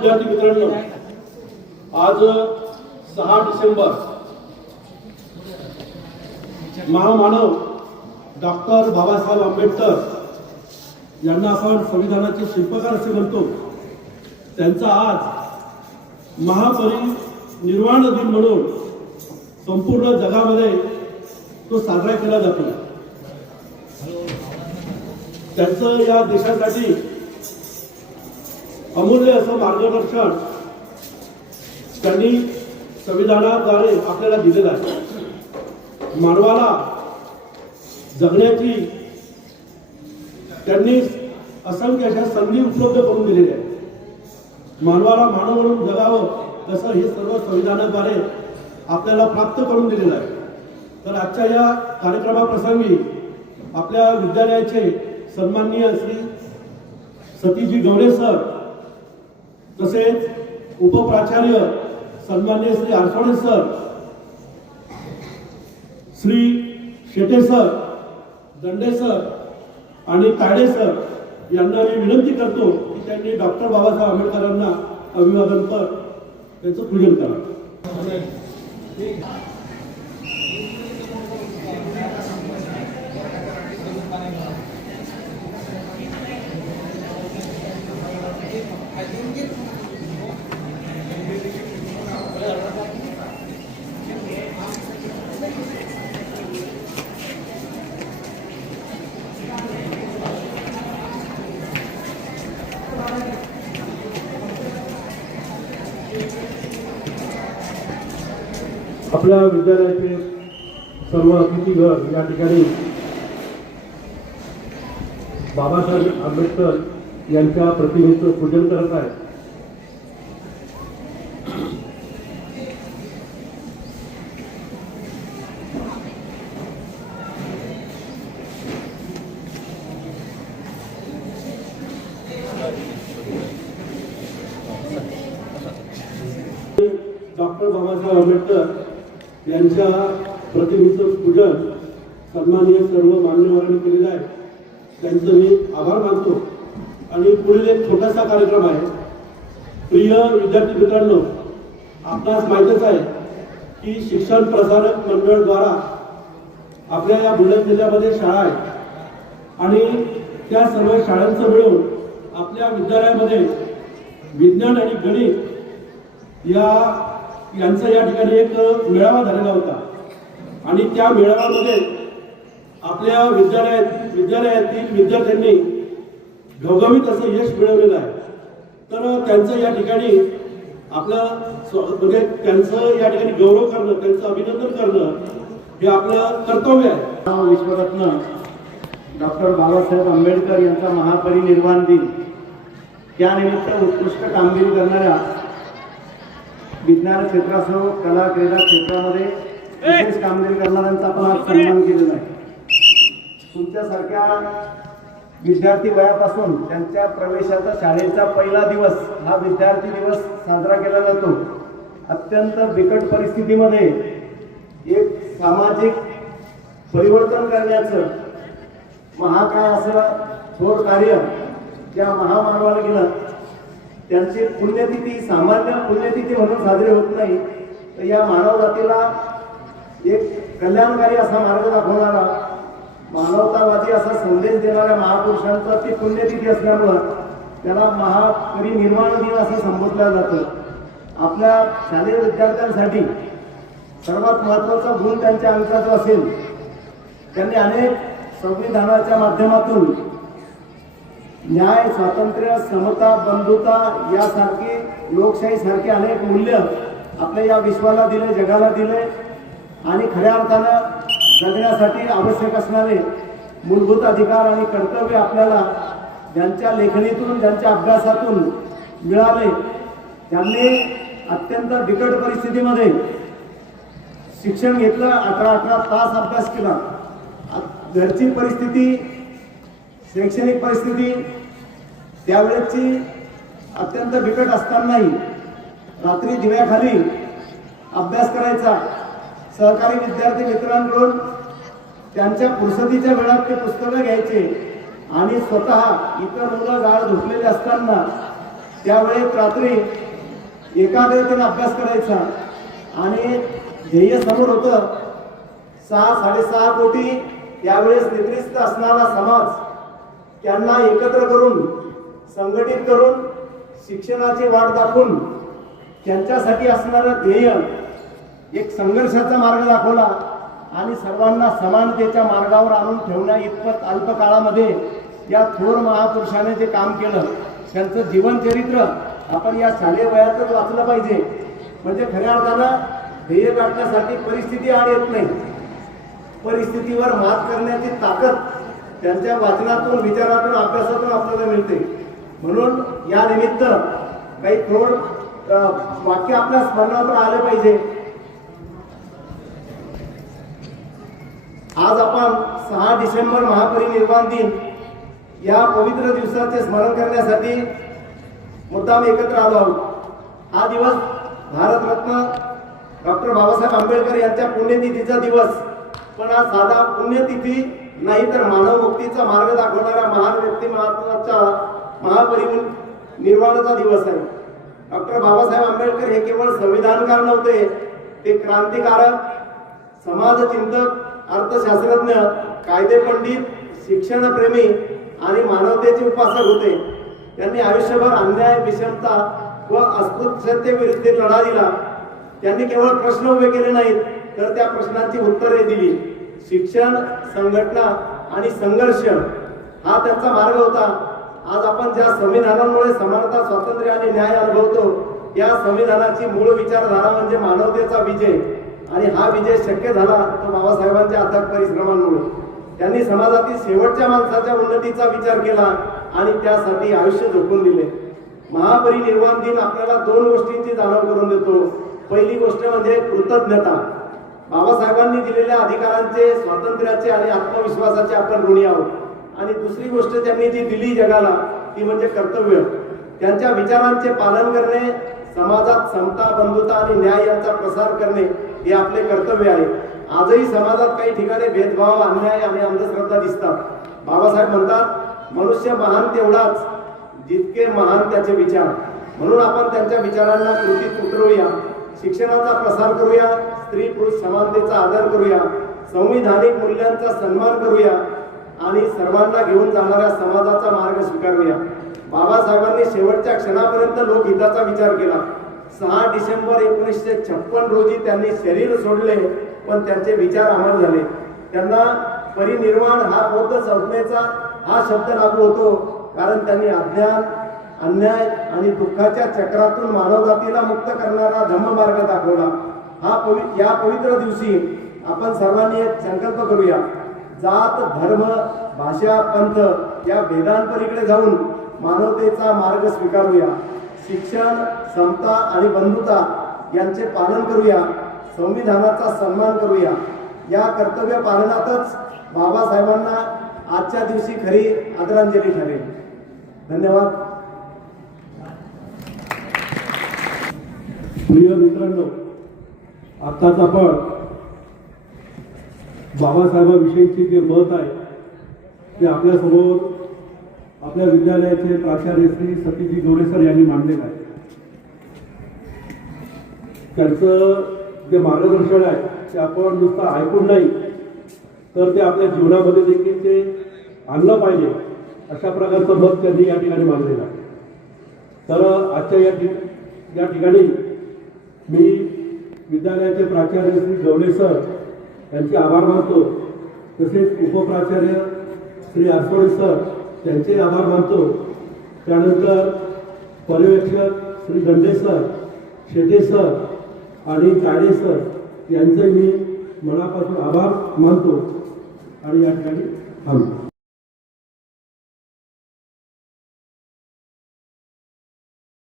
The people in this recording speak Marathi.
विद्यार्थी मित्रांनो, आज 6 डिसेंबर महामानव डॉक्टर बाबासाहेब आंबेडकर यांना आपण संविधानाचे शिल्पकार असे म्हणतो. त्यांचा आज महापरिनिर्वाण दिन म्हणून संपूर्ण जगामध्ये तो साजरा केला जातो. त्यांचं या देशासाठी अमूल्य असं मार्गदर्शन त्यांनी संविधानाद्वारे आपल्याला दिलेलं आहे. मानवाला जगण्याची त्यांनी असंख्य अशा संधी उपलब्ध करून दिलेल्या आहेत. मानवाला मानव म्हणून जगावं तसं हे सर्व संविधानाद्वारे आपल्याला प्राप्त करून दिलेलं आहे. तर आजच्या या कार्यक्रमाप्रसंगी आपल्या विद्यालयाचे सन्माननीय श्री सतीजी गवळे सर, तसेच उपप्राचार्य सन्माननीय Shri Arsode sir, Shri Shete sir, Dande sir आणि ताडे सर यांना मी विनंती करतो की त्यांनी डॉक्टर बाबासाहेब आंबेडकरांना अभिवादन कर त्यांचं पूजन करा. आपल्या विद्यालयाचे सर्व अतिथीगण या ठिकाणी बाबासाहेब आंबेडकर यांच्या प्रतिमेचं पूजन करत आहेत. डॉक्टर बाबासाहेब आंबेडकर यांच्या प्रतिमेचं पूजन सन्माननीय सर्व मान्यवरांनी केलेलं आहे. त्यांचं मी आभार मानतो. आणि पुढील एक छोटासा कार्यक्रम आहे. प्रिय विद्यार्थी मित्रांनो, आपणास माहितीच आहे की शिक्षण प्रसारक मंडळद्वारा आपल्या या बुलढाणा जिल्ह्यामध्ये शाळा आहेत आणि त्या सर्व शाळांचं मिळून आपल्या विद्यालयामध्ये विज्ञान आणि गणित यांचा या ठिकाणी एक मेळावा झालेला होता. आणि त्या मेळाव्यामध्ये आपल्या विद्यालयातील विद्यार्थ्यांनी घवघवीत असं यश मिळवलेलं आहे. तर त्यांचं या ठिकाणी म्हणजे त्यांचं या ठिकाणी गौरव करणं, त्यांचं अभिनंदन करणं हे आपलं कर्तव्य आहे. विश्वरत्न डॉक्टर बाबासाहेब आंबेडकर यांचा महापरिनिर्वाण दिन, त्यानिमित्त उत्कृष्ट कामगिरी करणाऱ्या विज्ञान क्षेत्रासह कला क्रीडा क्षेत्रामध्ये विशेष कामगिरी करणाऱ्यांचा आपण आज सन्मान केलेला आहे. तुमच्यासारख्या विद्यार्थी वयापासून त्यांच्या प्रवेशाचा शाळेचा पहिला दिवस हा विद्यार्थी दिवस साजरा केला जातो. अत्यंत बिकट परिस्थितीमध्ये एक सामाजिक परिवर्तन करण्याचं महाकाय असं थोर कार्य ज्या महामानवाला केलं, त्यांची पुण्यतिथी सामान्य पुण्यतिथी म्हणून साजरी होत नाही, तर या मानव जातीला एक कल्याणकारी असा मार्ग दाखवणारा, मानवतावादी असा संदेश देणाऱ्या महापुरुषांचा ती पुण्यतिथी असल्यामुळं त्याला महापरिनिर्वाण दिन असं संबोधलं जातं. आपल्या शालेय विद्यार्थ्यांसाठी सर्वात महत्त्वाचा गुण त्यांच्या अंकाचा असेल, त्यांनी अनेक संविधानाच्या माध्यमातून न्याय, स्वातंत्र्य, समता, बंधुता यासारखी लोकशाहीसारखी अनेक मूल्य आपल्या या विश्वाला दिले, जगाला दिले. आणि खऱ्या अर्थानं जगण्यासाठी आवश्यक असणारे मूलभूत अधिकार आणि कर्तव्य आपल्याला ज्यांच्या लेखणीतून, ज्यांच्या अभ्यासातून मिळाले, त्यांनी अत्यंत बिकट परिस्थितीमध्ये शिक्षण घेतलं, 18 तास अभ्यास केला. घरची परिस्थिती, शैक्षणिक परिस्थिती त्यावेळेची अत्यंत बिकट असतानाही रात्री दिव्याखाली अभ्यास करायचा. सहकारी विद्यार्थी मित्रांकडून त्यांच्या फुरसतीच्या वेळात ते पुस्तकं घ्यायचे आणि स्वतः इतर मुलं गाळ झोपलेले असताना त्यावेळेस रात्री एकाग्रतेने अभ्यास करायचा आणि ध्येय समोर होतं 6-6.5 कोटी त्यावेळेस निद्रिस्त असणारा समाज त्यांना एकत्र करून संघटित करून शिक्षणाची वाट दाखवून त्यांच्यासाठी असणारं ध्येय एक संघर्षाचा मार्ग दाखवला आणि सर्वांना समानतेच्या मार्गावर आणून ठेवण्या इतपत अल्प काळामध्ये या थोर महापुरुषाने जे काम केलं त्यांचं जीवनचरित्र आपण या शालेय वयातच वाचलं पाहिजे. म्हणजे खऱ्या अर्थानं ध्येय गाठण्यासाठी परिस्थिती आड येत नाही, परिस्थितीवर मात करण्याची ताकद त्यांच्या वाचनातून विचारातून अभ्यासातून आपल्याला मिळते. म्हणून या निमित्त काही थोड वाक्य आपल्या स्मरणात आले पाहिजे. आज आपण 6 डिसेंबर महापरिनिर्वाण दिन या पवित्र दिवसाचे स्मरण करण्यासाठी मुद्दाम एकत्र आलो आहोत. हा दिवस भारतरत्न डॉक्टर बाबासाहेब आंबेडकर यांच्या पुण्यतिथीचा दिवस, पण हा साधा पुण्यतिथी नाही तर मानव मुक्तीचा मार्ग दाखवणाऱ्या महान व्यक्तिमत्वाचा महापरिनिर्वाणाचा दिवस आहे. डॉक्टर बाबासाहेब आंबेडकर हे केवळ संविधानकार नव्हते, ते क्रांतिकारक, समाजचिंतक, अर्थशास्त्रज्ञ, कायदेपंडित, शिक्षणप्रेमी आणि मानवतेचे उपासक होते. त्यांनी आयुष्यभर अन्याय, विषमता व अस्पृश्यतेविरुद्ध लढा दिला. त्यांनी केवळ प्रश्न उभे केले नाहीत तर त्या प्रश्नांची उत्तरे दिली. शिक्षण, संघटना आणि संघर्ष हा त्यांचा मार्ग होता. आज आपण ज्या संविधानामुळे समानता, स्वातंत्र्य आणि न्याय अनुभवतो या संविधानाची मूळ विचारधारा म्हणजे मानवतेचा विजय, आणि हा विजय शक्य झाला तो बाबासाहेबांच्या अथक परिश्रमांमुळे. त्यांनी समाजातील शेवटच्या माणसाच्या उन्नतीचा विचार केला आणि त्यासाठी आयुष्य झोकून दिले. महापरिनिर्वाण दिन आपल्याला 2 गोष्टींची जाणीव करून देतो. पहिली गोष्ट म्हणजे कृतज्ञता. बाबासाहेबांनी दिलेल्या अधिकारांचे, स्वातंत्र्याचे आणि आत्मविश्वासाचे आपण ऋणी आहोत. आणि दुसरी गोष्ट त्यांनी जी दिली जगाला ती म्हणजे कर्तव्य. त्यांच्या विचारांचे पालन करणे, समाजात समता, बंधुता आणि न्याय यांचा प्रसार करणे हे आपले कर्तव्य आहे. आजही समाजात काही ठिकाणी भेदभाव, अन्याय आणि अंधश्रद्धा दिसतात. बाबासाहेब म्हणतात, मनुष्य महान तेवढाच जितके महान त्याचे विचार. म्हणून आपण त्यांच्या विचारांना कृतीत उतरवूया, शिक्षणाचा प्रसार करूया, स्त्री पुरुष समानतेचा आदर करूया, संविधानिक मूल्यांचा सन्मान करूया आणि सर्वांना घेऊन जाणाऱ्या समाजाचा मार्ग स्वीकारूया. बाबासाहेबांनी शेवटच्या क्षणापर्यंत लोकहिताचा विचार केला. 6 डिसेंबर 1956 रोजी त्यांनी शरीर सोडले, पण त्यांचे विचार अमर झाले. त्यांना परिनिर्वाण हा बौद्ध संज्ञेचा हा शब्द लागू होतो, कारण त्यांनी अज्ञान, अन्याय आणि दुःखाच्या चक्रातून मानवजातीला मुक्त करणारा धम्ममार्ग दाखवला. या पवित्र दिवशी आपण सर्वांनी एक संकल्प करूया. जात, धर्म, भाषा, पंथ या भेदांपलीकडे जाऊन मानवतेचा मार्ग स्वीकारूया. शिक्षण, समता आणि बंधुता यांचे पालन करूया. संविधानाचा सन्मान करूया. या कर्तव्य पालनातच बाबासाहेबांना आजच्या दिवशी खरी आदरांजली ठरेल. धन्यवाद. प्रिय मित्रांनो, आत्ताच आपण बाबासाहेबांविषयीचे जे मत आहे ते आपल्यासमोर आपल्या विद्यालयाचे प्राचार्य श्री सतीजी जोडे सर यांनी मांडलेलं आहे. त्यांचं जे मार्गदर्शन आहे ते आपण नुसतं ऐकून नाही तर ते आपल्या जीवनामध्ये देखील ते आणलं पाहिजे, अशा प्रकारचं मत त्यांनी या ठिकाणी मांडलेलं आहे. तर आजच्या या ठिकाणी मी विद्यालयाचे प्राचार्य श्री गवळे सर यांचे आभार मानतो. तसेच उपप्राचार्य श्री आसोळे सर त्यांचे आभार मानतो. त्यानंतर पर्यवेक्षक श्री दंडे सर, शेटे सर आणि काळे सर यांचे मी मनापासून आभार मानतो आणि या ठिकाणी थांबतो.